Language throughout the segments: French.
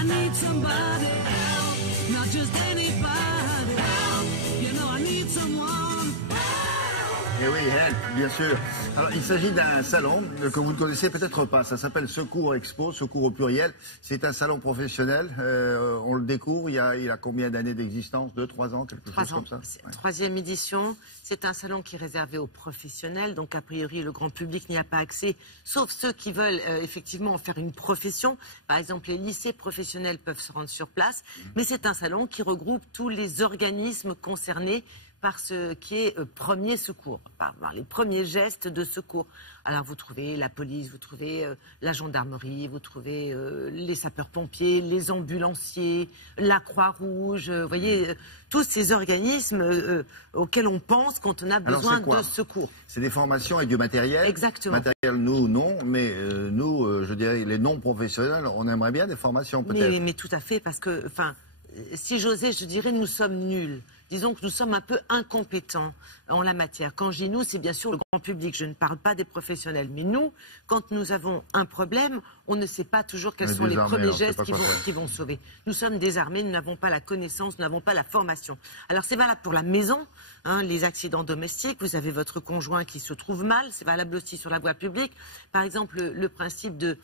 I need somebody help, not just anybody help. You know I need someone help. Eh oui, help, bien sûr. Alors, il s'agit d'un salon que vous ne connaissez peut-être pas. Ça s'appelle Secours Expo, Secours au pluriel. C'est un salon professionnel. On le découvre. Il a combien d'années d'existence? 2, 3 ans, quelque chose comme ça? C'est troisième édition. C'est un salon qui est réservé aux professionnels. Donc, a priori, le grand public n'y a pas accès, sauf ceux qui veulent effectivement en faire une profession. Par exemple, les lycées professionnels peuvent se rendre sur place. Mais c'est un salon qui regroupe tous les organismes concernés par ce qui est premier secours, par les premiers gestes de secours. Alors vous trouvez la police, vous trouvez la gendarmerie, vous trouvez les sapeurs-pompiers, les ambulanciers, la Croix-Rouge, vous voyez, tous ces organismes auxquels on pense quand on a besoin de secours. C'est des formations avec du matériel? Exactement. Matériel, nous, non, mais nous, je dirais, les non-professionnels, on aimerait bien des formations peut-être. Mais tout à fait, parce que, enfin, si j'osais, je dirais nous sommes nuls. Disons que nous sommes un peu incompétents en la matière. Quand je dis nous, c'est bien sûr le grand public. Je ne parle pas des professionnels. Mais nous, quand nous avons un problème, on ne sait pas toujours quels sont les premiers gestes qui vont sauver. Nous sommes désarmés, nous n'avons pas la connaissance, nous n'avons pas la formation. Alors c'est valable pour la maison, hein, les accidents domestiques. Vous avez votre conjoint qui se trouve mal. C'est valable aussi sur la voie publique. Par exemple, le principe de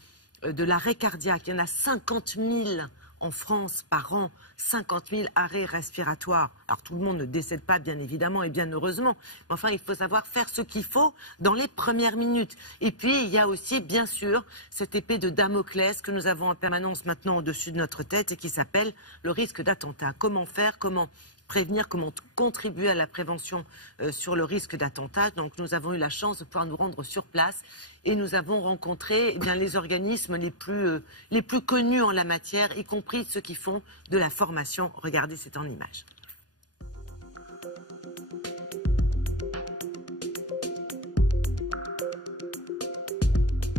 l'arrêt cardiaque. Il y en a 50 000 en France par an, 50 000 arrêts respiratoires. Alors tout le monde ne décède pas, bien évidemment, et bien heureusement. Mais enfin, il faut savoir faire ce qu'il faut dans les premières minutes. Et puis, il y a aussi, bien sûr, cette épée de Damoclès que nous avons en permanence maintenant au-dessus de notre tête et qui s'appelle le risque d'attentat. Comment faire, comment prévenir, comment contribuer à la prévention sur le risque d'attentat. Donc nous avons eu la chance de pouvoir nous rendre sur place et nous avons rencontré les organismes les plus connus en la matière, y compris ceux qui font de la formation. Regardez, c'est en images.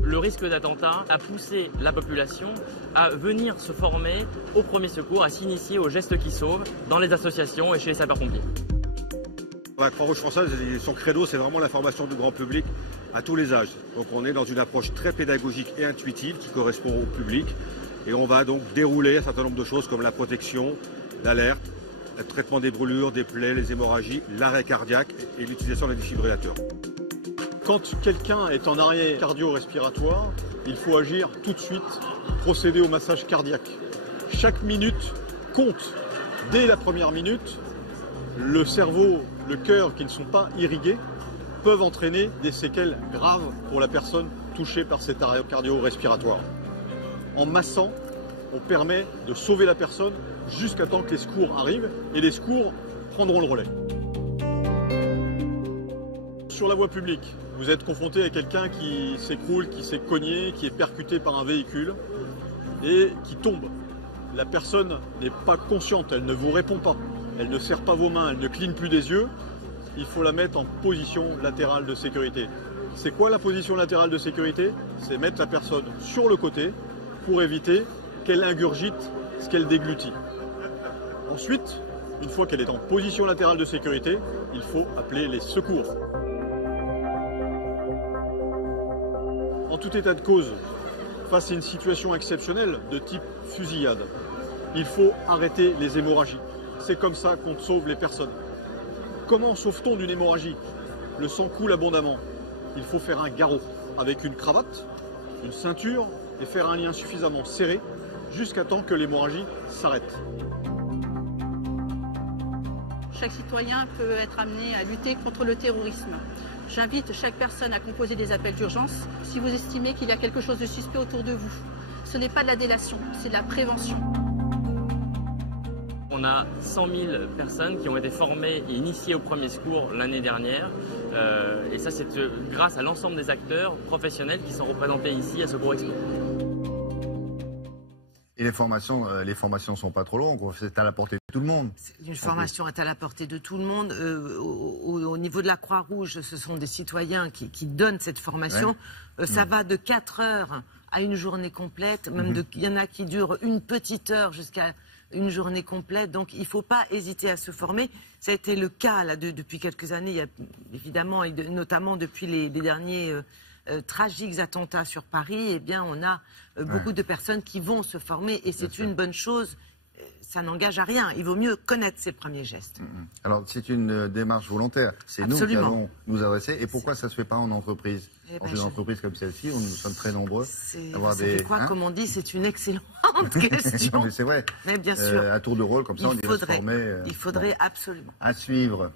Le risque d'attentat a poussé la population à venir se former au premier secours, à s'initier aux gestes qui sauvent dans les associations et chez les sapeurs-pompiers. La Croix-Rouge française, son credo, c'est vraiment la formation du grand public à tous les âges. Donc on est dans une approche très pédagogique et intuitive qui correspond au public. Et on va donc dérouler un certain nombre de choses comme la protection, l'alerte, le traitement des brûlures, des plaies, les hémorragies, l'arrêt cardiaque et l'utilisation des défibrillateurs. Quand quelqu'un est en arrêt cardio-respiratoire, il faut agir tout de suite, procéder au massage cardiaque. Chaque minute compte. Dès la première minute, le cerveau, le cœur qui ne sont pas irrigués peuvent entraîner des séquelles graves pour la personne touchée par cet arrêt cardio-respiratoire. En massant, on permet de sauver la personne jusqu'à temps que les secours arrivent et les secours prendront le relais. Sur la voie publique, vous êtes confronté à quelqu'un qui s'écroule, qui s'est cogné, qui est percuté par un véhicule et qui tombe. La personne n'est pas consciente, elle ne vous répond pas, elle ne serre pas vos mains, elle ne cligne plus des yeux. Il faut la mettre en position latérale de sécurité. C'est quoi la position latérale de sécurité? C'est mettre la personne sur le côté pour éviter qu'elle ingurgite ce qu'elle déglutit. Ensuite, une fois qu'elle est en position latérale de sécurité, il faut appeler les secours. En tout état de cause, face à une situation exceptionnelle de type fusillade, il faut arrêter les hémorragies. C'est comme ça qu'on sauve les personnes. Comment sauve-t-on d'une hémorragie? Le sang coule abondamment. Il faut faire un garrot avec une cravate, une ceinture et faire un lien suffisamment serré jusqu'à temps que l'hémorragie s'arrête. Chaque citoyen peut être amené à lutter contre le terrorisme. J'invite chaque personne à composer des appels d'urgence si vous estimez qu'il y a quelque chose de suspect autour de vous. Ce n'est pas de la délation, c'est de la prévention. On a 100 000 personnes qui ont été formées et initiées au premier secours l'année dernière. Et ça, c'est grâce à l'ensemble des acteurs professionnels qui sont représentés ici à Secours Expo. Et les formations sont pas trop longues, c'est à la portée de tout le monde. Une formation est à la portée de tout le monde. Au niveau de la Croix-Rouge, ce sont des citoyens qui donnent cette formation. Ouais. Ça va de 4 heures à une journée complète. Même il y en a qui durent une petite heure jusqu'à une journée complète. Donc il ne faut pas hésiter à se former. Ça a été le cas là, depuis quelques années, évidemment, et notamment depuis les derniers tragiques attentats sur Paris, eh bien, on a beaucoup de personnes qui vont se former et c'est une bonne chose. Ça n'engage à rien. Il vaut mieux connaître ses premiers gestes. Alors, c'est une démarche volontaire. C'est nous qui allons nous adresser. Et pourquoi ça ne se fait pas en entreprise? Dans une entreprise comme celle-ci, nous sommes très nombreux. Comme on dit, c'est une excellente question. Mais c'est vrai. Mais bien sûr. À tour de rôle, comme ça, on dirait se former. Il faudrait absolument. À suivre.